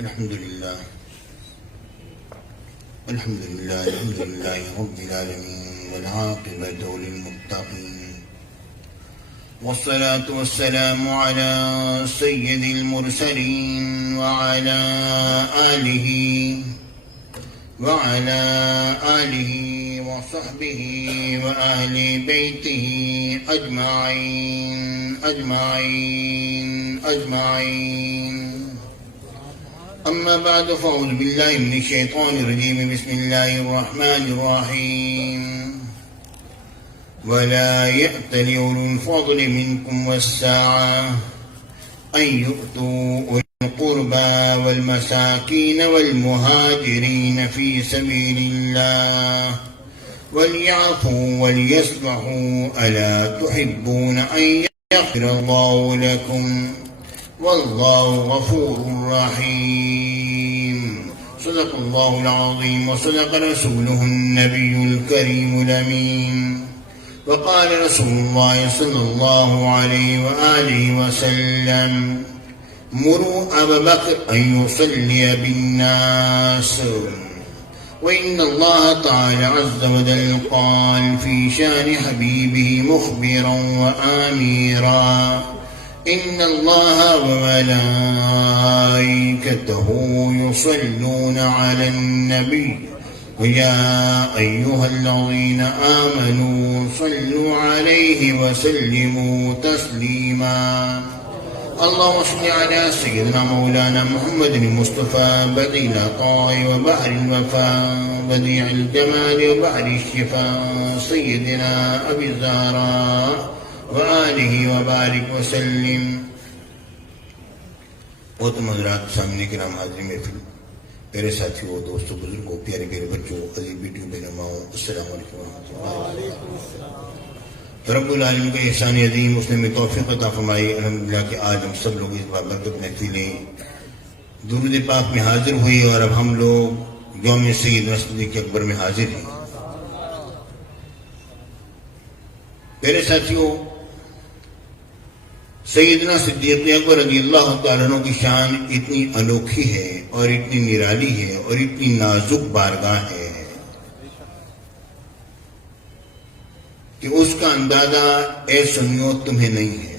الحمد لله رب العالمين والعاقبة للمتقين والصلاة والسلام على سيد المرسلين وعلى آله وصحبه وأهل بيته أجمعين. أما بعد فأعوذ بالله من الشيطان الرجيم. بسم الله الرحمن الرحيم. ولا يأتل أولو الفضل منكم والسعة أن يؤتوا أولي القربى والمساكين والمهاجرين في سبيل الله وليعفوا وليصلحوا ألا تحبون أن يغفر الله لكم والله غفور رحيم. صدق الله العظيم وصدق رسوله النبي الكريم الأمين. وقال رسول الله صلى الله عليه وآله وسلم: مروا أبا بكر أن يصلي بالناس. وإن الله تعالى عز وجل قال في شأن حبيبه مخبرا وآميرا: إن الله وملائكته يصلون على النبي ويا أيها الذين آمنوا صلوا عليه وسلموا تسليما. اللهم صل على سيدنا مولانا محمد المصطفى بديع العطاء وبحر الوفاء بديع الجمال وبحر الشفاء سيدنا أبي الزهراء وآلہ وبارک وسلم. محترم حضرات، سامنے کرام حاضرین محفل، میرے ساتھیوں، دوستوں، بزرگوں، پیارے پیارے بچوں، عزیز بیٹیوں، بہنوں، السلام علیکم ورحمۃ اللہ. رب العالمین کا احسان عظیم، اس نے ہمیں توفیق عطا فرمائی الحمدللہ کہ آج ہم سب لوگ اس بابرکت محفلیں درود پاک میں حاضر ہوئے اور اب ہم لوگ یوم سیدنا صدیق اکبر میں حاضر ہیں. میرے ساتھیوں، سیدنا صدیق اکبر رضی اللہ تعالیٰ عنہ کی شان اتنی انوکھی ہے اور اتنی نرالی ہے اور اتنی نازک بارگاہ ہے کہ اس کا اندازہ اے سنیو تمہیں نہیں ہے.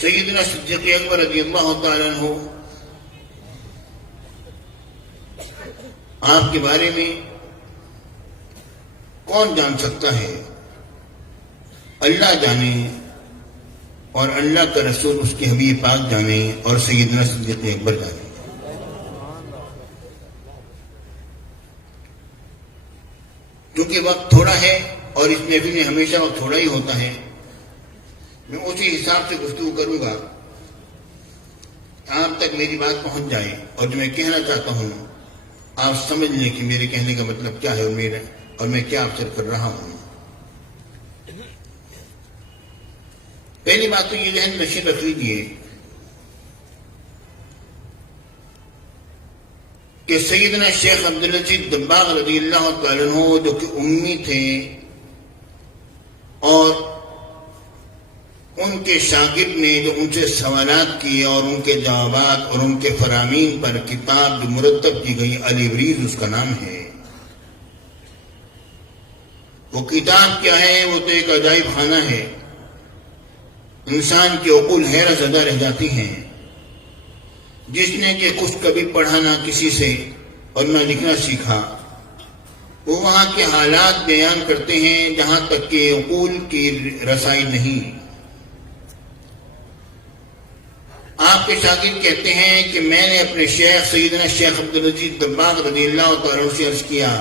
سیدنا صدیق اکبر رضی اللہ تعالیٰ عنہ، آپ کے بارے میں کون جان سکتا ہے؟ اللہ جانے اور اللہ کا رسول اس کے حبیب پاک جانے اور سیدنا صدیق اکبر جانے. کیونکہ وقت تھوڑا ہے اور اس محفل میں ہمیشہ وقت تھوڑا ہی ہوتا ہے، میں اسی حساب سے گفتگو کروں گا آپ تک میری بات پہنچ جائے اور جو میں کہنا چاہتا ہوں آپ سمجھ لیں کہ میرے کہنے کا مطلب کیا ہے اور میں کیا افسر کر رہا ہوں. پہلی بات تو یہ ذہن نشین رکھ لیجیے کہ سیدنا شیخ عبدالعزیز دباغ رضی اللہ تعالیٰ عنہ جو کہ امی تھے اور ان کے شاگرد نے جو ان سے سوالات کیے اور ان کے جوابات اور ان کے فرامین پر کتاب جو مرتب کی گئی الابریز اس کا نام ہے. وہ کتاب کیا ہے؟ وہ تو ایک عجائب خانہ ہے. انسان کی عقول حیرت زدہ رہ جاتی ہیں. جس نے کہ کچھ کبھی پڑھا نہ کسی سے اور نہ لکھنا سیکھا، وہ وہاں کے حالات بیان کرتے ہیں جہاں تک کہ عقول کی رسائی نہیں. آپ کے شاگرد کہتے ہیں کہ میں نے اپنے شیخ سیدنا شیخ عبدالعزیز دباغ رضی اللہ تعالیٰ عنہ سے عرض کیا: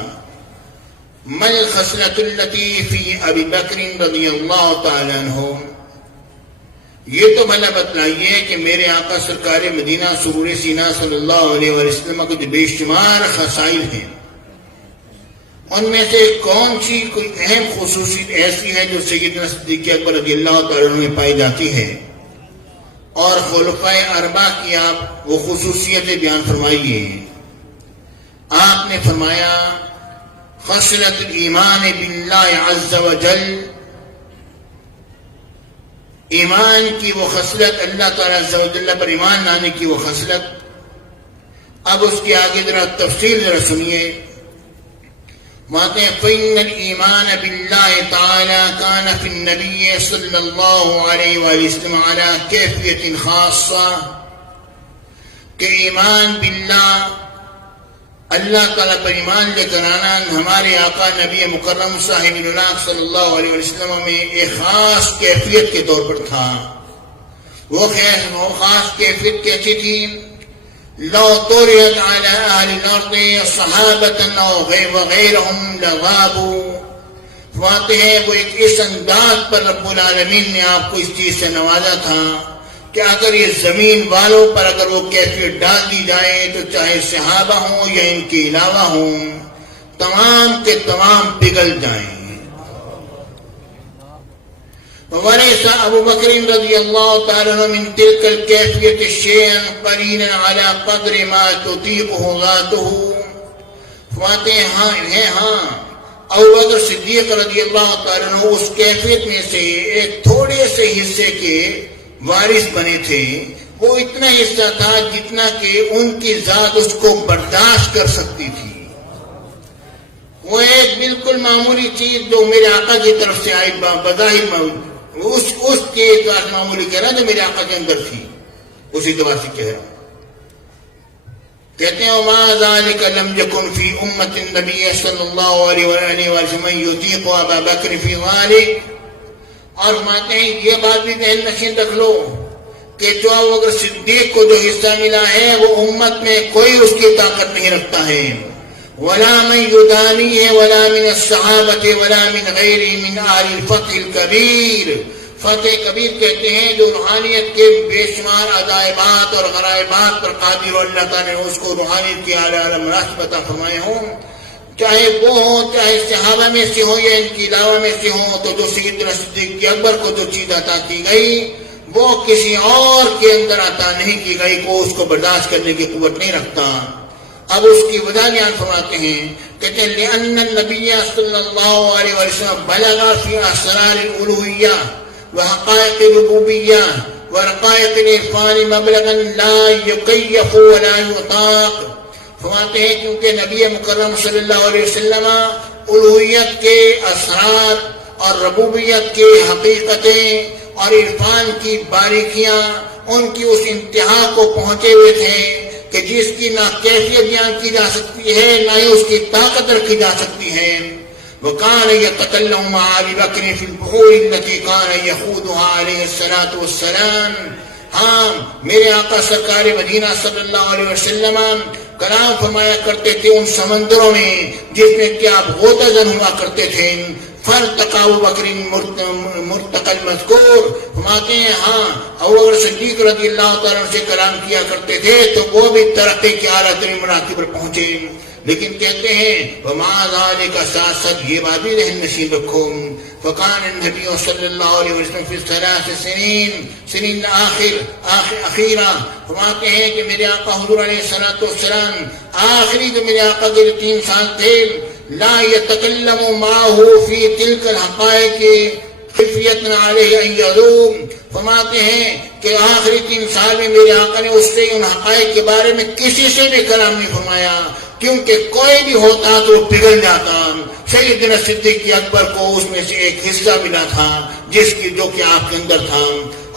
من الخصلۃ التي فی ابی بکر رضی اللہ تعالیٰ عنہ، یہ تو بھلا بتلائیے کہ میرے آقا سرکار مدینہ سرور سینہ صلی اللہ علیہ وسلم کو جو بے شمار خصائل ہیں، ان میں سے کون سی کوئی اہم خصوصیت ایسی ہے جو سیدنا صدیق اکبر رضی اللہ تعالیٰ عنہ میں پائی جاتی ہے، اور خلفائے اربعہ کی آپ وہ خصوصیتیں بیان فرمائیے. آپ نے فرمایا: خصلت الایمان باللہ عز وجل ایمان کی وہ خصلت، اللہ تعالیٰ عز و جل پر ایمان لانے کی وہ خصلت. اب اس کی آگے ذرا تفصیل ذرا سنیے. ماتے فإن الإيمان بالله تعالى كان في النبي صلى الله عليه وسلم على كيفية خاصة. کہ ایمان باللہ، اللہ تعالیٰ پر ایمان لے کر آنا ہمارے آقا نبی مکرم صاحب اللہ صلی اللہ علیہ وسلم میں ایک خاص کیفیت کے طور پر تھا. وہ خاص کیفیت کیسی تھی؟ لو طرحت على اهل الارض صحابة وغيرهم لغابوا. فرماتے ہیں وہ ایک اس انداز پر رب العالمین نے آپ کو اس چیز سے نوازا تھا کہ اگر یہ زمین والوں پر اگر وہ کیفیت ڈال دی جائے تو چاہے صحابہ ہوں یا ان کے علاوہ ہوں، تمام کے تمام پگھل جائیں. وَلَيْسَ أَبُو بَكْرٍ رضی اللہ تعالیٰ عنہ مِنْ تِلْكَ الْكَيْفِيَةِ شَيْئًا قَلِيلًا عَلَى قَدْرِ مَا تُطِيقُهُ ذَاتُهُ. فرماتے ہیں ہاں ابو بکر صدیق رضی اللہ تعالیٰ عنہ اس کیفیت میں سے ایک تھوڑے سے حصے کے وارث بنے تھے. وہ اتنا حصہ تھا جتنا کہ ان کی ذات اس کو برداشت کر سکتی تھی. وہ ایک بالکل معمولی چیز جو میرے آقا کی طرف سے آئی بظاہر اس کے اعتبار معمولی کہہ رہا جو میرے آقا کے اندر تھی، اسی اعتبار سے کہہ رہا ہوں. کہتے ہیں وما ذلك لم يكن في امة النبي صلی اللہ علیہ وآلہ وسلم يطيق ابا بکر في ذلك. اور فرماتے ہیں یہ بات بھی ذہن نشین رکھ لو کہ جو اگر صدیق کو جو حصہ ملا ہے وہ امت میں کوئی اس کی طاقت نہیں رکھتا ہے. ولا من يدانيه ولا من الصحابة ولا من غيره من آل الفتح الكبير. فتح کبیر کہتے ہیں جو روحانیت کے بے شمار عجائبات اور غرائبات پر قادر و اللہ تعالیٰ نے اس کو روحانیت کی اعلیٰ مراتب عطا فرمائے ہوں، چاہے وہ ہوں چاہے صحابہ میں سے ہوں یا ان کے علاوہ میں سے ہوں. تو جو سیدنا صدیق اکبر کو جو چیز عطا کی گئی وہ کسی اور کے اندر عطا نہیں کی گئی، کو اس کو برداشت کرنے کی قوت نہیں رکھتا. اب اس کی وجہ بیان فرماتے ہیں، کہتے ہیں لأن النبی صلی اللہ علیہ وسلم بلغ فی اسرار الالوہیہ وحقائق الربوبیہ ورقائق العرفان مبلغا لا یکیف ولا یطاق. فرماتے ہیں کیونکہ نبی مکرم صلی اللہ علیہ وسلم الوہیت کے اسرار اور ربوبیت کے حقیقتیں اور عرفان کی باریکیاں ان کی اس انتہا کو پہنچے ہوئے تھے کہ جس کی نہ کیفیت بیان کی جا سکتی ہے نہ ہی اس کی طاقت رکھی جا سکتی ہے. وَكَانَ يَتَكَلَّمُ مَعَ أَبِي بَكْرٍ فِي الْبُحُورِ الَّتِي كَانَ يَخُوضُهَا عَلَيْهِ الصَّلَاةُ وَالسَّلَامُ. ہاں میرے آقا سرکار مدینہ صلی اللہ علیہ وسلم کلام فرمایا کرتے تھے ان سمندروں میں جس میں کہ آپ غوطہ زن ہوا کرتے تھے. فارتقى ابو بکر مرتقى المذکور. فرماتے ہیں ہاں ابو بکر صدیق رضی اللہ تعالیٰ سے کلام کیا کرتے تھے تو وہ بھی ترقی کے اعلیٰ ترین مراتب پر پہنچے. لیکن کہتے ہیں ومع ذلك ساتھ ساتھ یہ بات بھی ذہن نشین رکھو فکان النبی صلی اللہ علیہ وسلم فی ثلاث سنین اخیرہ. فرماتے ہیں کہ میرے آقا حضور علیہ السلام آخری جو میرے آقا کے 3 سال تھے لا يتکلم معه فی تلک الحقائق خفیت علیہ ان یذوب. فرماتے ہیں کہ آخری 3 سال میں میرے آقا نے اس سے ان حقائق کے بارے میں کسی سے بھی کلام نہیں فرمایا کیونکہ کوئی بھی ہوتا تو پگھل جاتا. سیدنا صدیق اکبر کو اس میں سے ایک حصہ ملا تھا جس کی جو کہ آپ کے اندر تھا.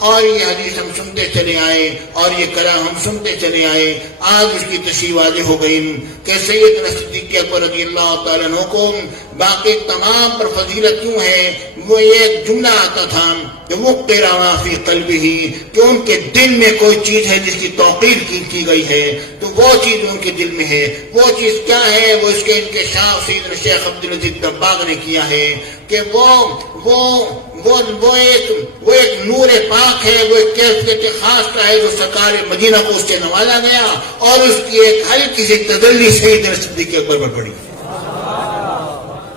اور یہ حدیث ہم سنتے چلے آئے اور یہ کلام ہم سنتے چلے آئے. آج اس کی تشریح واضح ہو گئی کہ سیدنا صدیق اکبر رضی اللہ تعالیٰ عنہ کو باقی تمام پر فضیلت کیوں ہے. وہ ایک جملہ آتا تھا کہ وقر ما فی قلبہ، کہ ان کے دل میں کوئی چیز ہے جس کی توقیر کی گئی ہے تو وہ چیز ان کے دل میں ہے. وہ چیز کیا ہے؟ وہ اس کے انکشاف سیدنا شیخ عبدالعزیز دباغ نے کیا ہے کہ وہ ایک نور پاک ہے، وہ ایک کیفیت خاص کا ہے جو سرکار مدینہ کو اس سے نوازا گیا اور اس کی ایک ہلکی سی تجلی سیدنا صدیق اکبر پر پڑی.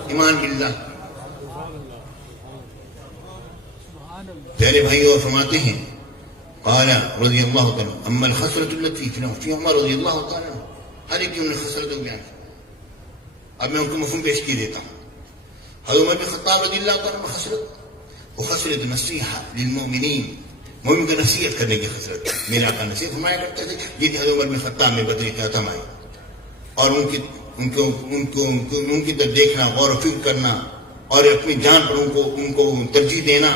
ایمان باللہ. پیارے بھائی اور فرماتے ہیں قال رضی اللہ تعالیٰ اما الخسرۃ التي فی عمر رضی اللہ تعالیٰ ہر ایک کی انہوں نے خسرت کو بیان کیا. اب میں ان کو مفہوم پیش کی دیتا ہوں. حضرت عمر بن خطاب رضی اللہ تعالیٰ خسرت وخصلة نصیحہ للمؤمنین، مومن کو نصیحت کرنے کی خصلت. میرے آقا نصیحت فرمایا کرتے تھے. یہ تھے حضرت عمر بن خطاب میں بدری خاتم آئے اور ان کی طرف دیکھنا، غور و فکر کرنا اور اپنی جان پر ان کو ترجیح دینا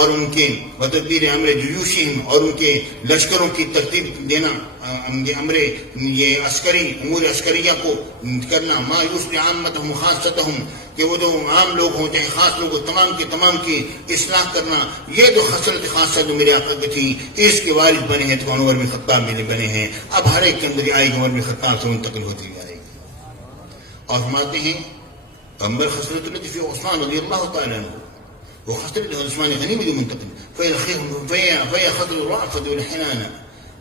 اور ان کے وتدبیر امر جیوشہم اور ان کے لشکروں کی ترتیب دینا، امر یہ عسکری امور عسکریہ کو کرنا، ما یصلح عامتہم خاصتہم، کہ وہ جو عام لوگ ہوں چاہے خاص لوگ ہوں تمام کی اصلاح کرنا. یہ جو خصلت خاصہ جو میرے آقا کی تھی اس کے وارث بنے ہیں تو عمر بن خطاب میں بنے ہیں. اب ہر ایک کے اندر آئے گی، عمر بن خطاب سے منتقل ہوتی جائے گی. اور فرماتے ہیں پیغمبر خصلت التي في عثمان رضی اللہ تعالیٰ عنہ، وہ خصلت عثمان غنی میں جو منتقل فهي خصلة الرأفة والحنانة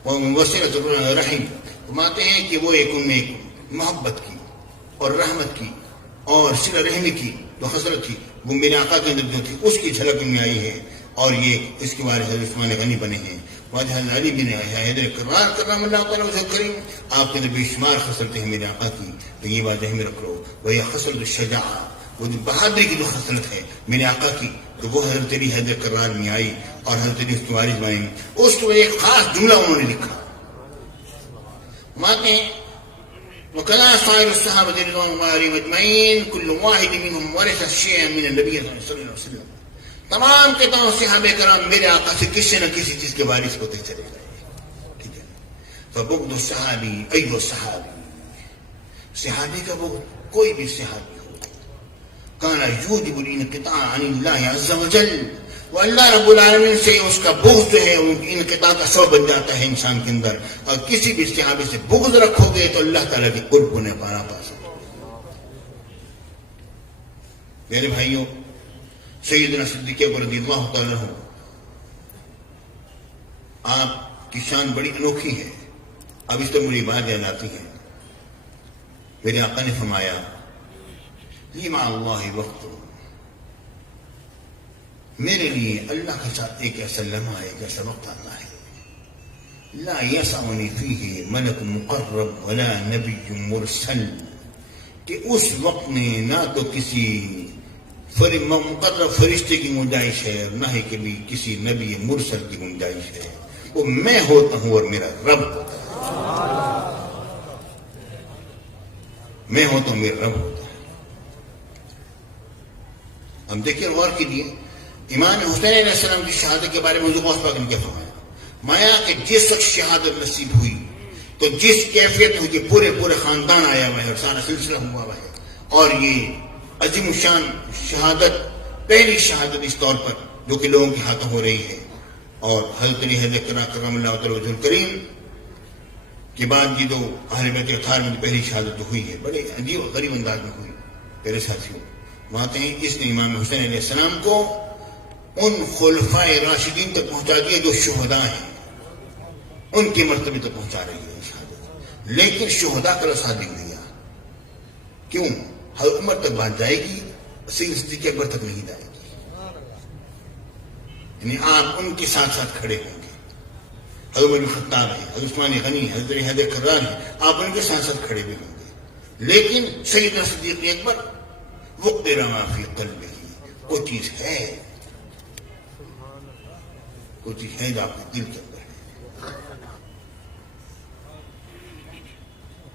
ووسيلة الرحم. فرماتے ہیں کہ وہ ان میں ایک محبت کی اور رحمت کی اور صلہ رحمی کی جو خصلت تھی وہ میرے آقا کے اندر جو تھی اس کی جھلک میں آئی ہے، اور یہ اس کے بارے حضرت عثمان غنی بنے ہیں. واجہ علی بن حیدر کرار کرام اللہ تعالیٰ وجہ کریم، آپ کے اندر بے شمار خصلتیں ہیں میرے آقا کی، تو یہ بات ذہن میں رکھ لو. وہی خصلت الشجاعہ، وہ جو بہادری کی جو خصلت ہے میرے آقا کی، تو وہ حضرت علی حیدر کرار میں آئی اور حضرت علی اس کے وارث بنے. اس کو ایک خاص جملہ انہوں نے لکھا، ماتے ہیں وكذا صائر الصحابة رضوان الله عليهم أجمعين كل واحد منهم ورث شيئا من النبي صلى الله عليه وسلم. تمام کے تمام صحابہ کرام میرے آقا سے کسی نہ کسی چیز کے وارث ہوتے چلے گئے. ٹھیک ہے. فبغض الصحابی أي الصحابي، صحابی کا بغض کوئی بھی صحابی ہو كان يوجب الانقطاع عن الله عز وجل، وہ اللہ رب العالمین سے اس کا بغض جو ہے انقطاع کا سبب بن جاتا ہے انسان کے اندر. اور کسی بھی صحابی سے بغض رکھو گے تو اللہ تعالیٰ کی قرب نے پانا پا سکتے. میرے بھائیوں، سیدنا صدیق اکبر رضی اللہ تعالیٰ عنہ، آپ کی شان بڑی انوکھی ہے. اب اس طرح مجھے بات یاد آتی ہے. میرے آقا نے فرمایا لی مع اللہ وقت، میرے لیے اللہ کے ساتھ ایک ایسا لمحہ، ایک ایسا وقت آتا ہے لا یسعنی فیہ ملک مقرب ولا نبی مرسل، کہ اس وقت میں نہ تو کسی مقرب فرشتے کی گنجائش ہے اور نہ ہی کبھی کسی نبی مرسل کی گنجائش ہے. وہ میں ہوتا ہوں اور میرا رب ہوتا ہے. میں ہوتا ہوں، میرا رب ہوتا ہے. ہم دیکھیے غور کیجیے امام حسین علیہ السلام کی شہادت کے بارے میں حضور غوث پاک نے کیا فرمایا. مایا کہ جس وقت شہادت نصیب ہوئی تو جس کیفیت ہوئی کہ پورے خاندان آیا ہوا ہے اور سارا سلسلہ ہوا ہوا ہے، اور یہ عظیم الشان شہادت، پہلی شہادت اس طور پر جو کہ لوگوں کے ہاتھوں ہو رہی ہے. اور حضرت علی حیدر کرام اللہ تعالیٰ وجہ کریم کے بعد یہ جو اہل بیت اطہار میں پہلی شہادت جو ہوئی ہے بڑے عجیب و غریب انداز میں ہوئی. میرے ساتھیوں، مانتے ہیں اس نے امام حسین علیہ السلام کو ان خلفائے راشدین تک پہنچا دیا جو شہداء ہیں، ان کے مرتبے تک پہنچا رہی ہے شہادت. لیکن شہداء کا لفظ نہیں دیا. کیوں؟ حضرت عمر تک بات جائے گی، سیدنا صدیق اکبر تک نہیں جائے گی. یعنی آپ ان کے ساتھ ساتھ کھڑے ہوں گے. حضرت عمر بن خطاب ہے، حضرت عثمان غنی، حضرت حیدر کرار ہے، آپ ان کے ساتھ ساتھ کھڑے بھی ہوں گے. لیکن سیدنا صدیق اکبر وقر ما فی قلبہ، وہ چیز ہے، وہ چیز ہے جو آپ کے دل کے اندر ہے.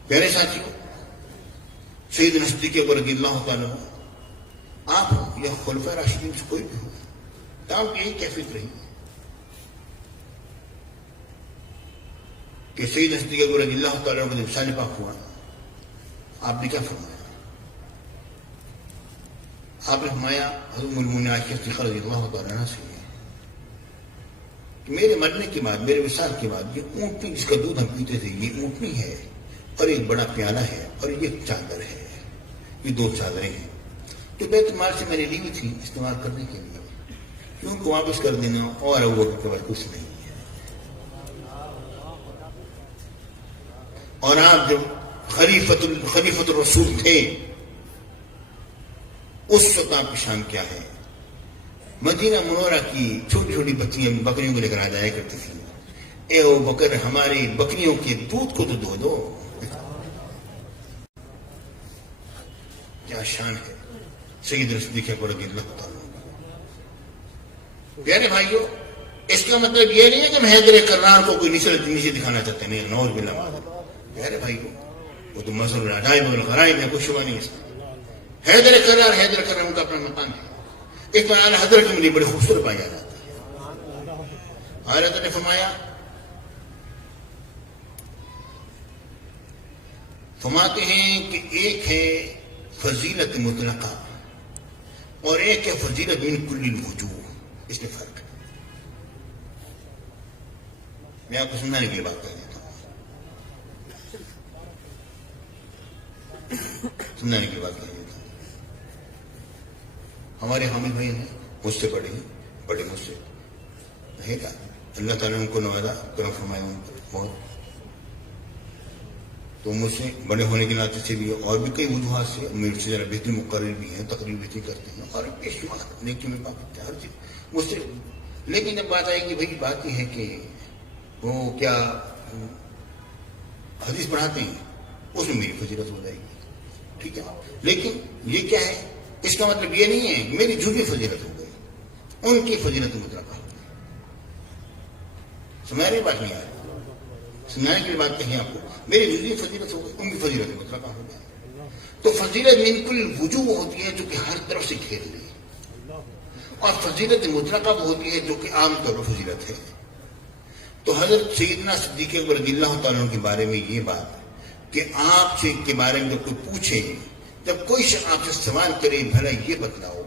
پیارے ساتھیوں، سیدنا صدیق اکبر رضی اللہ تعالیٰ آپ ہو یا خلفائے راشدین سے کوئی بھی ہو، تمام کی یہی کیفیت رہی کہ سیدنا صدیق اکبر رضی اللہ تعالیٰ کا جب وصال پاک ہوا، آپ نے کیا فرمایا؟ آپ نے فرمایا حضرت ام المؤمنین عائشہ صدیقہ رضی اللہ تعالیٰ عنہا سے کہ میرے مرنے کے بعد، میرے وصال کے بعد، یہ اونٹنی جس کا دودھ ہم پیتے تھے، یہ اونٹنی ہے اور ایک بڑا پیالہ ہے اور یہ چادر ہے. یہ دو چادریں ہیں جو بیت المال سے میں نے لی ہوئی تھی استعمال کرنے کے لیے، کیوں کو واپس کر دینا، اور وہ کے بعد کچھ نہیں ہے. اور آپ جب خلیفۃ الرسول تھے اس وقت آپ کی شان کیا ہے؟ مدینہ منورہ کی چھوٹی چھوٹی بکریوں کو لے کر آ جایا کرتی تھی. اے او بکر، ہماری بکریوں کے دودھ کو تو دو. کیا شان ہے سیدنا صدیق اکبر رضی اللہ تعالیٰ. پیارے بھائیوں، اس کا مطلب یہ نہیں ہے کہ ہم حیدر کرار کو کوئی نیچے دکھانا چاہتے ہیں، نہیں، نعوذ باللہ۔ پیارے بھائیوں، وہ تو مظہر العجائب والغرائب ہے، کوئی شبہ نہیں اس کا۔ حیدر کرار ان کا اپنا مقام ہے، اس میں اعلیٰ حضرت کے لیے بڑے خوبصورت پایا جاتا ہے۔ اعلیٰ حضرت نے فرماتے ہیں کہ ایک ہے فضیلت مطلقہ اور ایک ہے فضیلت من کل الوجوہ، اس میں فرق ہے۔ میں آپ کو سمجھانے کے لیے بات کر دیتا ہوں، سمجھانے کی بات کر دیتا ہوں۔ ہمارے حامد بھائی ہیں، مجھ سے بڑے مجھ سے ہے کیا، اللہ تعالیٰ نے ان کو نوازا، کرم فرمایا ان کو بہت، تو مجھ سے بڑے ہونے کے ناطے سے بھی اور بھی کئی وجوہات سے میرے سے ذرا بہتر مقرر بھی ہیں، تقریر بہتر کرتے ہیں اور بے شمار نیکی میں بات ہر چیز مجھ سے۔ لیکن جب بات آئے گی بھائی، بات یہ ہے کہ وہ کیا حدیث پڑھاتے ہیں، اس میں میری فضیلت ہو جائے گی، ٹھیک ہے، لیکن یہ کیا ہے، اس کا مطلب یہ نہیں ہے کہ میری جھوٹی فضیلت ہو گئی، ان کی فضیلت مطلقہ ہو گئی۔ سمجھ رہی بات نہیں آ رہی، سمجھانے کے لیے بات کہیں آپ کو، میری جھوٹی فضیلت ہو گئی، ان کی فضیلت مطلقہ ہو گئی۔ تو فضیلت من کل وجوہ ہوتی ہے جو کہ ہر طرف سے گھیر لی، اور فضیلت مطلقہ وہ ہوتی ہے جو کہ عام طور پر فضیلت ہے۔ تو حضرت سیدنا صدیق اکبر رضی اللہ تعالیٰ عنہ کے بارے میں یہ بات کہ آپ سے کے بارے میں جب کوئی پوچھے، جب کوئی شخص آپ سے سوال کرے، بھلا یہ بتلاؤ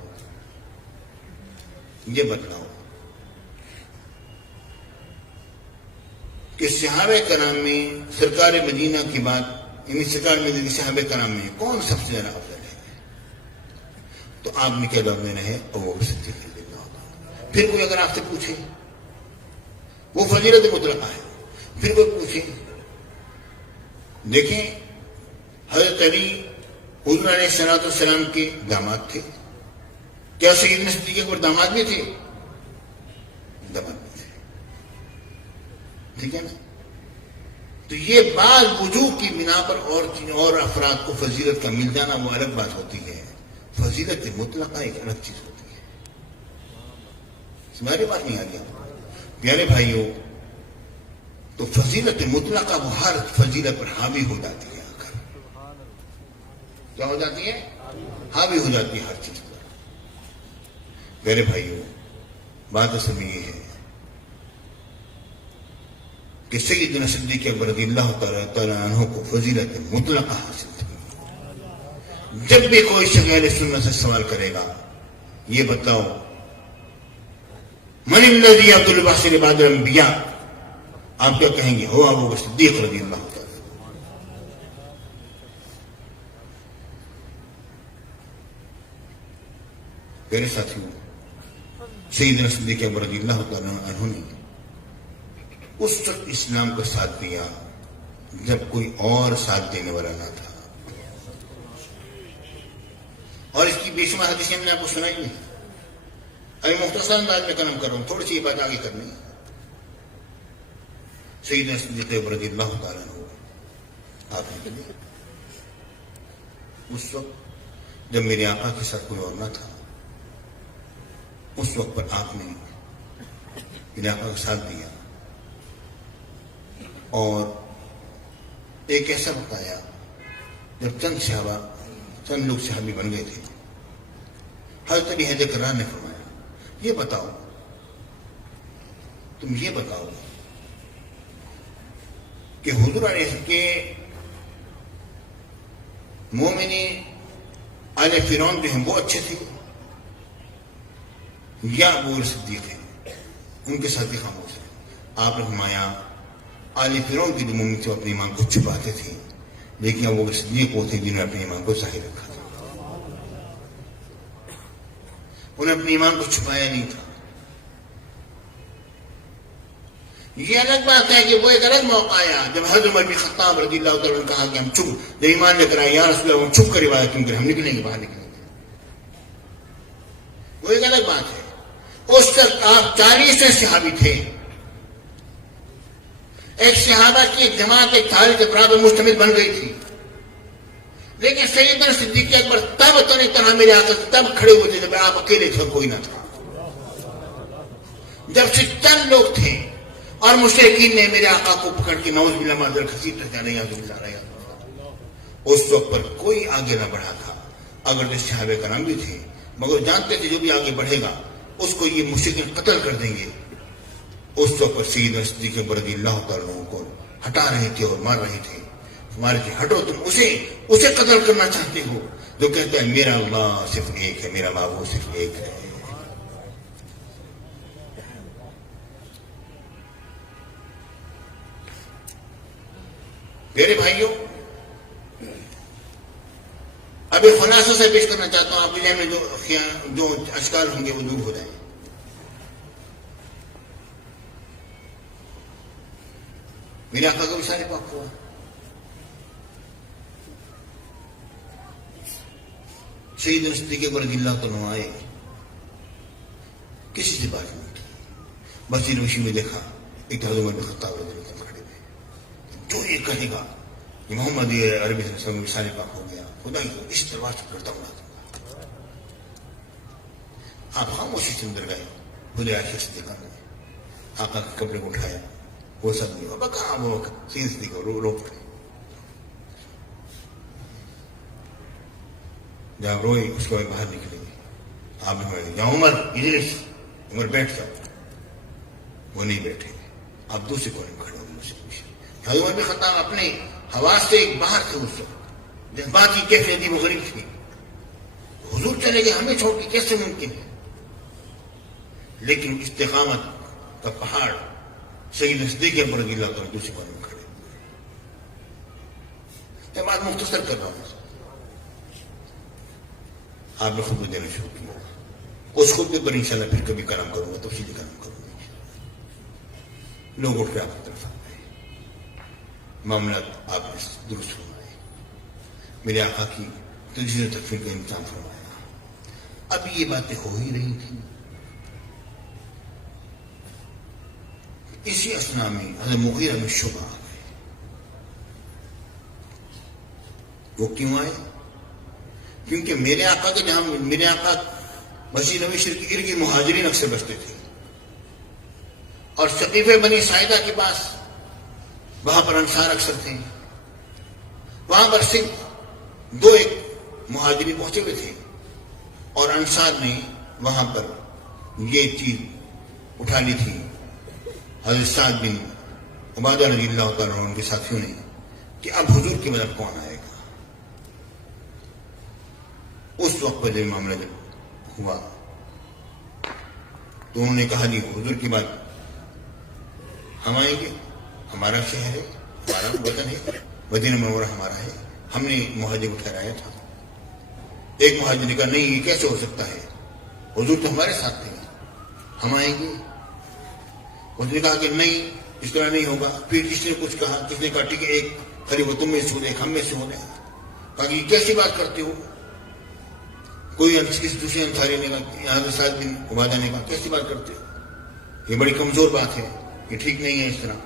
کہ صحابہ کرام میں سرکار مدینہ کی بات، یعنی سرکار مدینہ صحابہ کرام میں کون سب سے زیادہ افضل ہے، تو آپ نے کیا جواب دینا ہے، ابوبکر صدیق رضی اللہ عنہ۔ پھر کوئی اگر آپ سے پوچھے، وہ فضیلت مطلقہ ہے، پھر کوئی پوچھے، دیکھیں حضرت علی حضور علیہ الصلوۃ والسلام کے داماد تھے، کیا سیدنا صدیق اکبر داماد میں تھے؟ داماد میں تھے، ٹھیک ہے نا۔ تو یہ بعض وجوہ کی بنا پر اور افراد کو فضیلت کا مل جانا وہ الگ بات ہوتی ہے، فضیلت مطلقہ ایک الگ چیز ہوتی ہے۔ ہماری بات نہیں آ رہی پیارے بھائیوں، تو فضیلت مطلقہ وہ ہر فضیلت پر حاوی ہو جاتی ہے، آ کر کیا ہو جاتی ہے، حاوی ہو جاتی ہے ہر چیز پر۔ پیارے بھائیوں، بات اصل میں یہ ہے کہ سیدنا صدیق اکبر رضی اللہ تعالیٰ عنہ کو فضیلت مطلقہ حاصل تھی۔ جب بھی کوئی شخص اہل سنت سے سوال کرے گا، یہ بتاؤ من الذی عبد الباسر بعد الانبیاء، آپ کیا کہیں گے، ہو ابوبکر صدیق رضی اللہ تعالیٰ۔ میرے ساتھیوں، سیدنا صدیق اکبر رضی اللہ تعالیٰ عنہ نے اس وقت اسلام کا ساتھ دیا جب کوئی اور ساتھ دینے والا نہ تھا، اور اس کی بے شمار حدیثیں میں نے آپ کو سنائی نہیں۔ ابھی مختصر انداز میں کلام کر رہا ہوں، تھوڑی سی یہ بات آگے کرنی ہے۔ سیدنا صدیق اکبر رضی اللہ تعالیٰ عنہ آپ نے کہا، اس وقت جب میرے آقا کے ساتھ کوئی اور نہ تھا، اس وقت پر آپ نے میرے آقا کا ساتھ دیا، اور ایک ایسا وقت آیا جب چند لوگ صحابی بن گئے تھے۔ حضرت علی حیدر کرار نے فرمایا، یہ بتاؤ، تم یہ بتاؤ کہ حضور علیہ کے مومنین آل فرعون جو ہیں وہ اچھے تھے یا ابوبکر صدیق ہیں، ان کے ساتھ خاموش ہیں۔ آپ نے فرمایا آل فرعون کے جو مومن تھے اپنے ایمان کو چھپاتے تھے، لیکن ابوبکر صدیق وہ تھے جنہوں نے اپنے ایمان کو ظاہر رکھا تھا، انہیں اپنے ایمان کو چھپایا نہیں تھا۔ یہ الگ بات ہے کہ وہ ایک الگ موقع آیا جب حضرت عمر بن خطاب رضی اللہ تعالیٰ نے کہا کہ ہم چپ، جب ایمان لے کر آئے، یا رسول اللہ ہم چھپ کر عبادت کیوں کریں، ہم نکلیں گے، باہر نکلیں گے، وہ ایک الگ بات ہے۔ اس وقت آپ 40 صحابی تھے، ایک صحابہ کی ایک جماعت ایک 40 افراد پر مشتمل بن گئی تھی، لیکن سیدنا صدیق اکبر تب تنہا میرے آقا تب کھڑے ہوئے تھے جب آپ اکیلے تھے اور کوئی نہ تھا۔ جب سے چند لوگ تھے اور مشرکین نے میرے آقا کو پکڑ کے نعوذ باللہ معذر خسیٹ رکھا رہا، اس وقت پر کوئی آگے نہ بڑھا تھا، اگر جو صحابہ کرام بھی تھے مگر جانتے تھے جو بھی آگے بڑھے گا اس کو یہ مشرکین قتل کر دیں گے۔ اس وقت پر سیدنا صدیق اکبر رضی اللہ تعالیٰ کو ہٹا رہے تھے اور مار رہے تھے، ہمارے تھے ہٹو، تم اسے قتل کرنا چاہتے ہو جو کہتا ہے میرا اللہ صرف ایک ہے، میرا معبود صرف ایک ہے۔ میرے بھائیوں، اب ایک خلاصہ سے پیش کرنا چاہتا ہوں، آپ کے ذہن میں جو اشکال ہوں گے وہ دور ہو جائیں۔ میرے آقا کا وصال پاک ہوا، سیدنا صدیق اکبر رضی اللہ تعالیٰ آئے، کسی سے بات نہیں کی، مسجد نبوی میں دیکھا ایک حضرت عمر بن خطاب رضی اللہ عنہ کھڑے ہوئے، جو یہ کہے گا کہ محمد عربی صلی اللہ علیہ وسلم وصال پاک ہو گیا، خدا ہی اس طرح سے کرتا ہوں۔ آپ خاموشی سے اندر گئے، خدا عائشہ صدیقہ نے آقا کے کپڑے کو اٹھایا، وہ سب نہیں ہوا، کہاں وہ سین صدیقہ رو پڑے، جب روئے اس کے بعد باہر نکلے، آپ نے کہا یا عمر اجلس، عمر بیٹھ جاؤ، وہ نہیں بیٹھے، آپ دوسرے کونے میں کھڑے ہوئے مجھ سے پوچھے۔ حضرت عمر بن خطاب اپنے حواس سے ایک باہر تھے، اس وقت جذبات کی کیفیت تھی، وہ غریب تھی، حضور چلے گئے ہمیں چھوڑ کے، کیسے ممکن ہے؟ لیکن استقامت کا پہاڑ سیدنا صدیق اکبر رضی اللہ تعالیٰ دوسرے کونے میں کھڑے ہوئے۔ یہ بات مختصر کر رہا ہوں، آپ نے خطبہ دینا شروع کیا، اس خطبے پر انشاءاللہ پھر کبھی کلام کروں گا، تفصیلی کلام کروں گا۔ لوگ اٹھ کے آپ کی طرف آ گئے، معاملات آپ نے درست فرمائے، میرے آقا کی تجزیہ و تکفیر کا امتحان فرمایا۔ اب یہ باتیں ہو ہی رہی تھیں، اسی اثناء میں حضرت مغیرہ بن شعبہ آ گئے۔ وہ کیوں آئے؟ کیونکہ میرے آقا کے جہاں میرے آقا مسجد نبوی شریف کے ارد مہاجرین اکثر بستے تھے، اور ثقیفہ بنی ساعدہ کے پاس وہاں پر انصار اکثر تھے، وہاں پر صرف دو ایک مہاجرین پہنچے ہوئے تھے، اور انصار نے وہاں پر یہ چیز اٹھا لی تھی حضرت سعد بن عبادہ رضی اللہ تعالیٰ عنہ ان کے ساتھیوں نے کہ اب حضور کی مدد کون آئے گا۔ اس وقت پر جب معاملہ جب ہوا تو انہوں نے کہا جی حضور کی بات ہم آئیں گے، ہمارا شہر ہے، ہمارا وطن ہے، مدینہ منورہ ہمارا ہے، ہم نے مہاجر کو ٹھہرایا تھا۔ ایک مہاجر نے کہا نہیں یہ کیسے ہو سکتا ہے، حضور تو ہمارے ساتھ تھے، ہم آئیں گے۔ اس نے کہا کہ نہیں اس طرح نہیں ہوگا۔ پھر کس نے کچھ کہا، کس نے کہا ٹھیک ہے ایک قریب تم میں سے ہو، ایک ہم میں سے ہو جائے۔ کہا کہ یہ کیسی بات کرتے ہو؟ کوئی کسی دوسرے انصاری نے کہا، یہاں سعد بن عبادہ نے کہا کیسی بات کرتے ہو، یہ بڑی کمزور بات ہے، یہ ٹھیک نہیں ہے اس طرح،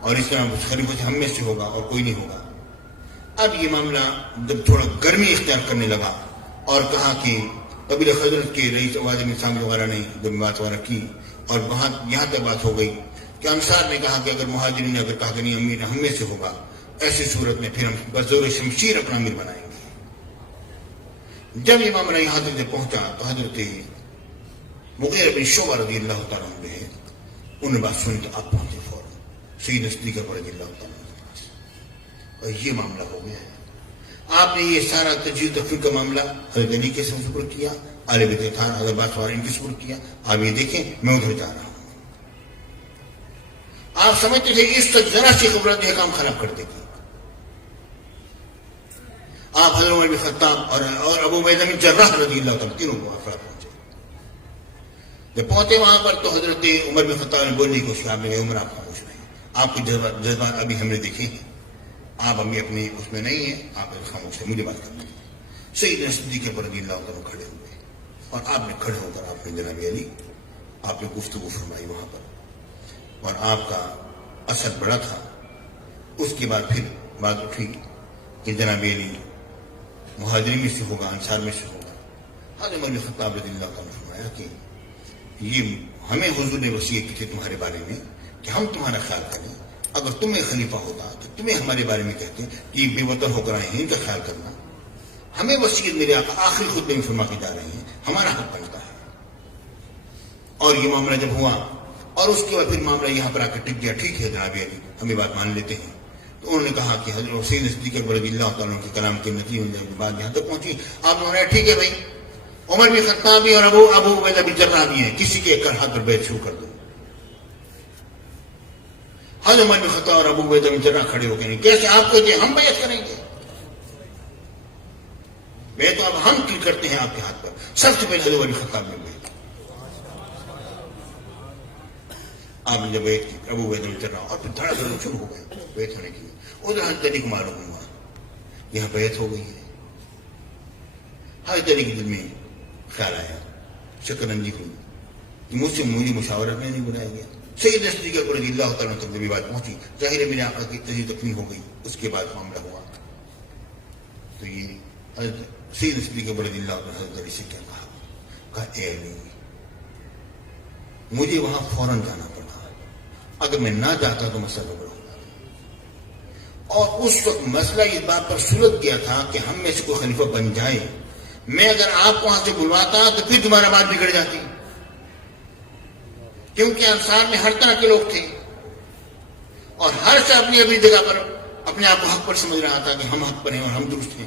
اور اس طرح خلیفہ سے ہم میں سے ہوگا اور کوئی نہیں ہوگا۔ اب یہ معاملہ جب تھوڑا گرمی اختیار کرنے لگا اور کہا کہ قبیلہ خزرج کے رئیس عبادہ بن صامت وغیرہ نے جب بات وغیرہ کی، اور وہاں یہاں تک بات ہو گئی کہ انصار نے کہا کہ اگر مہاجرین نے اگر کہا کہ نہیں امیر ہم میں سے ہوگا، ایسی صورت میں پھر ہم بزور شمشیر اپنا امیر بنائیں گے۔ جب یہ معاملہ یہاں تک جب پہنچا تو حضرت مغیرہ بن شعبہ رضی اللہ تعالیٰ عنہ ہے، انہوں نے بات سنی تو آپ پہنچے فوراً سیدنا صدیق اکبر رضی اللہ تعالیٰ عنہ کے پاس، اور یہ معاملہ ہو گیا ہے۔ آپ نے یہ سارا تجزیہ و تکفیر کا معاملہ حضرت علی کے سپرد کیا، آل بیت اطہار حضرت عباس وغیرہ ان کے سپرد کیا۔ آپ یہ دیکھیں میں ادھر جا رہا ہوں، آپ سمجھتے تھے اس تک ذرا سی خبرات یہ کام خراب کر دے گی۔ آپ حضرت عمر بن خطاب اور ابو عبیدہ بن جراح رضی اللہ تعالیٰ تینوں کو افراد پہنچے۔ جب پہنچے وہاں پر تو حضرت عمر بن خطاب نے بولنے کی کوشش، آپ نے کہا عمر آپ خاموش رہیں، آپ کے جذبات ابھی ہم نے دیکھے ہیں، آپ ابھی اپنے اس میں نہیں ہیں، آپ خاموش ہیں، مجھے بات کرنا ہے۔ سیدنا صدیق اکبر رضی اللہ تعالیٰ کھڑے ہوئے، اور آپ نے کھڑے ہو کر آپ نے جناب علی آپ نے گفتگو فرمائی وہاں پر، اور آپ کا اثر بڑا تھا۔ اس کے بعد پھر بات اٹھی کہ جناب علی مہاجرین میں سے ہوگا، انصار میں سے ہوگا۔ حضرت عمر بن خطاب رضی اللہ تعالیٰ نے فرمایا کہ یہ ہمیں حضور نے وصیت کی تھی تمہارے بارے میں کہ ہم تمہارا خیال کریں، اگر تمہیں خلیفہ ہوتا تو تمہیں ہمارے بارے میں کہتے کہ یہ بے وطن ہو کر آئے ہیں، ان کا خیال کرنا۔ ہمیں وصیت میرے آقا آخری خطبے میں فرما کے جا رہے ہیں، ہمارا حق بنتا ہے۔ اور یہ معاملہ جب ہوا اور اس کے بعد پھر معاملہ یہاں پر آ کر ٹک گیا، ٹھیک ہے جناب علی ہمیں بات مان لیتے ہیں، تو انہوں نے کہا کہ حضرت حسین صدیق اکبر رضی اللہ تعالیٰ کے کلام کے نتیجے میں بات یہاں تک پہنچی، آپ نے کہا ٹھیک ہے بھائی، عمر بن خطاب بھی اور ابو عبیدہ بن جراح بھی ہیں، کسی کے ایک ہاتھ پر بیعت شروع کر دو۔ حضرت عمر بن خطاب اور ابو عبیدہ بن جراح کھڑے ہو گئے، کیسے آپ کہتے ہیں ہم بیعت کریں گے؟ بیعت تو اب ہم کیوں کرتے ہیں آپ کے ہاتھ پر؟ سب سے پہلے حضرت عمر بن خطاب نے بیعت، آپ نے جب بیعت کی ابو عبیدہ بن جراح، اور پھر دھڑا دھڑ شروع ہو گئے بیعت ہونے کی۔ ادھر حضرت علی کو معلوم ہوا یہاں بیعت ہو گئی ہے۔ حضرت علی کے دل میں خیال آیا، شکر اندی ہوئی کہ مجھے مشاورت میں نہیں بلایا گیا۔ سیدنا صدیق اکبر رضی اللہ تعالیٰ تک جب یہ بات پہنچی، ظاہر ہے میرے آقا کی تجزیہ تکمیل ہو گئی، اس کے بعد معاملہ ہوا۔ تو یہ حضرت سیدنا صدیق اکبر رضی اللہ تعالیٰ حضرت علی سے کیا کہا اے علی مجھے وہاں فوراً جانا پڑا، اگر میں نہ جاتا تو مسئلہ بڑا ہوگا۔ اور اس وقت مسئلہ اس بات پر سلجھ گیا تھا کہ ہم میں سے کوئی خلیفہ بن جائے، میں اگر آپ کو وہاں سے بلواتا تو پھر تمہارا بات بگڑ جاتی، کیونکہ انصار میں ہر طرح کے لوگ تھے اور ہر سے اپنی اپنی جگہ پر اپنے آپ کو حق پر سمجھ رہا تھا کہ ہم حق پر ہیں اور ہم درست ہیں۔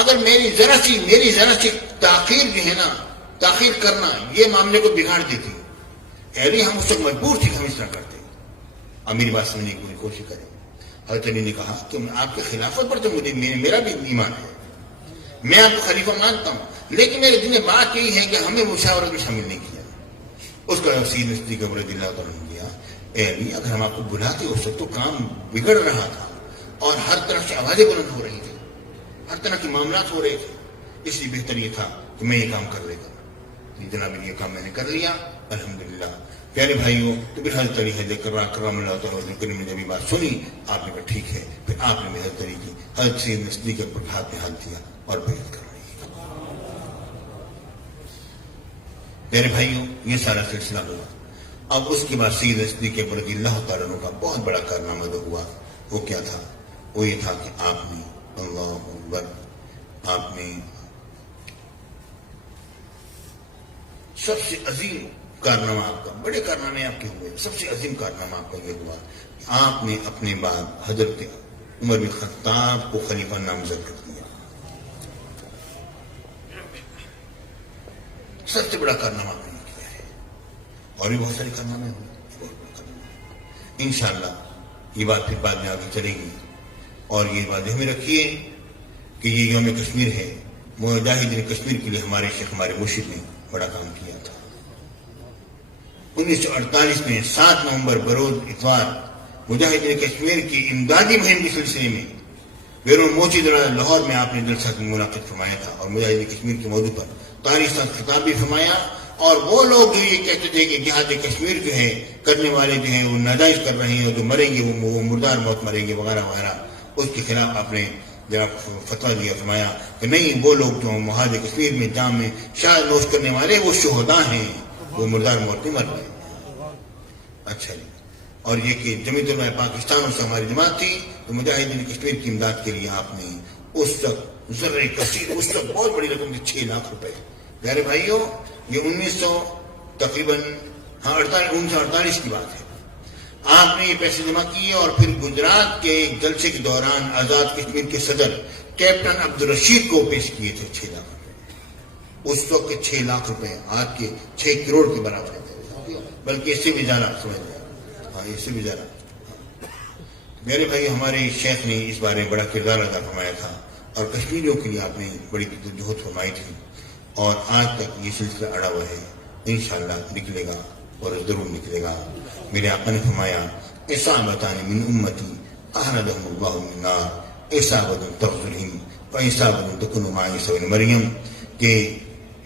اگر میری ذرا سی تاخیر جو ہے نا، تاخیر کرنا یہ معاملے کو بگاڑ دیتی، علی ہم اس وقت مجبور تھے کہ ہم اس طرح کرتے۔ اب میری بات سمجھنے کی پوری کوشش کریں۔ حضرت علی نے کہا کہ آپ کے خلافت پر تو میرا بھی ایمان ہے، میں آپ کو خلیفہ مانتا ہوں، لیکن میرے دل میں بات یہی ہے کہ ہمیں مشاورت میں شامل نہیں کیا۔ اس کا سیدنا صدیق اکبر رضی اللہ تعالیٰ نے دیا، اے علی اگر ہم آپ کو بلاتے اس وقت تو کام بگڑ رہا تھا اور ہر طرف سے آوازیں بلند ہو رہی تھی، ہر طرح کے معاملات ہو رہے تھے، اس لیے بہتر یہ تھا کہ میں یہ کام کر لیتا۔ جناب یہ کام میں نے کر لیا الحمدللہ۔ پیارے بھائیوں، تو پھر حضرت علی کرم اللہ تعالیٰ کریم نے جب یہ بات سنی، آپ نے کہا ٹھیک ہے، پھر آپ نے حضرت علی کی حضرت سیدنا صدیق اکبر کے ہاتھ میں ہاتھ دیا اور بیعت کر رہی ہے۔ میرے بھائیوں یہ سارا سلسلہ ہوا۔ اب اس کے بعد سیدنا صدیق اکبر رضی اللہ تعالیٰ عنہ کا بہت بڑا کارنامہ جو ہوا وہ کیا تھا؟ وہ یہ تھا کہ آپ نے اللہ اکبر، آپ نے سب سے عظیم کارنامہ آپ کا، بڑے کارنامے آپ کے ہوئے، سب سے عظیم کارنامہ آپ کا یہ ہوا کہ آپ نے اپنے بعد حضرت عمر بن خطاب کو خلیفہ نامزد کر دیا۔ سب سے بڑا کارنامہ آپ نے کیا ہے، اور بھی بہت سارے کارنامے ہوئے۔ انشاءاللہ یہ بات پھر بعد میں آگے چلے گی، اور یہ بات ذہن میں رکھیے کہ یہ یوم کشمیر ہے، مجاہدین کشمیر کے لیے ہمارے شیخ ہمارے مرشد نے بڑا کام کیا تھا۔ 1948 میں 7 نومبر بروز اتوار مجاہدین کشمیر کی امدادی مہم کے سلسلے میں بیرون موچی دروازہ لاہور میں آپ نے جلسہ کی منعقد فرمایا تھا، اور مجاہدین کشمیر کے موضوع پر تاریخ ساتھ خطاب بھی فرمایا۔ اور وہ لوگ جو یہ کہتے تھے کہ جہاد کشمیر جو ہے کرنے والے جو ہیں وہ ناجائز کر رہے ہیں اور جو مریں گے وہ مردار موت مریں گے وغیرہ وغیرہ، اس کے خلاف آپ نے ذرا فتویٰ دیا، فرمایا کہ نہیں، وہ لوگ جو محاذ کشمیر میں جام میں شاید نوش کرنے والے وہ شہداء ہیں، وہ مردار موت نہیں مر رہے۔ اچھا جی، اور یہ کہ جمعیت علماء پاکستان سے ہماری جماعت تھی، تو مجاہدین کشمیر کی امداد کے لیے آپ نے اس وقت ذرے کثیر، اس وقت بہت بڑی رقم تھی، 6 لاکھ روپے۔ پیارے بھائیوں یہ 1948 کی بات ہے، آپ نے یہ پیسے جمع کیے اور پھر گجرات کے ایک جلسے کے دوران آزاد کشمیر کے صدر کیپٹن عبدالرشید کو پیش کیے تھے 6 لاکھ روپے۔ اس وقت کے 6 لاکھ روپے آج کے 6 کروڑ کے برابر تھے، بلکہ اس سے بھی زیادہ سمجھ لیں، ہاں اس سے بھی زیادہ۔ میرے بھائی ہمارے شیخ نے اس بارے میں بڑا کردار ادا فرمایا تھا، اور کشمیریوں کے لیے آپ نے بڑی جہد فرمائی تھی، اور آج تک یہ سلسلہ اڑا ہوا ہے، انشاءاللہ نکلے گا اور ضرور نکلے گا۔ میرے آقا نے فرمایا اصابتان من امتی احرجهم اللہ من النار اصابت تغزلہم واصابت تکن مع عیسی ابن مریم، کہ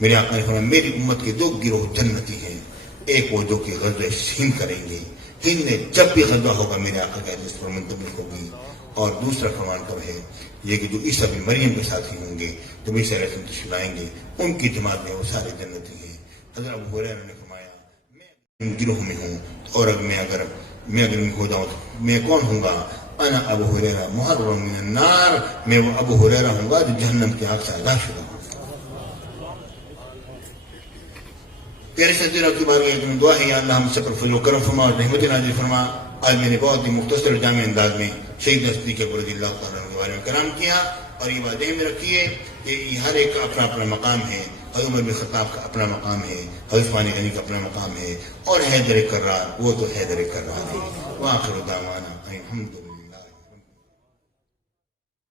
میرے آقا نے فرمایا میری امت کے 2 گروہ جنتی ہیں، ایک وہ جو کہ غزوہ ہند کریں گے، ہند میں جب بھی غزوہ ہوگا میرے آقا کا حدیث پر منطبق ہوگی، اور دوسرا فرمان کب ہے یہ کہ جو عیسی ابن مریم کے ساتھی ہوں گے تو عیسی علیہ السلام تشریف لائیں گے، ان کی جماعت میں وہ سارے جنتی ہیں۔ حضرت ابو ہریرہ نے فرمایا گروہ میں ہوں، اور اگر میں ہو جاؤں تو میں کون ہوں گا؟ انا ابو ہریرہ محرم من النار، میں وہ ابو ہریرہ ہوں گا جو جہنم کی آگ سے آزاد شدہ ہوں۔ پیارے ساتھیوں، کی بات ہے دعا ہے، یا اللہ ہم سب پر فضل و کرم فرما اور رحمت نازل فرما۔ آج میں نے بہت ہی مختصر جامع انداز میں شہید صدیق اکبر رضی اللہ تعالیٰ عنہ کے بارے میں کلام کیا، اور یہ بات میں رکھیے کہ ہر ایک کا اپنا اپنا مقام ہے۔ حضرت عمر بن خطاب کا اپنا مقام ہے، حضرت عثمان غنی کا اپنا مقام ہے، اور حیدر کرار وہ تو حیدر کرار ہے۔ وآخر دعوانا الحمدللہ۔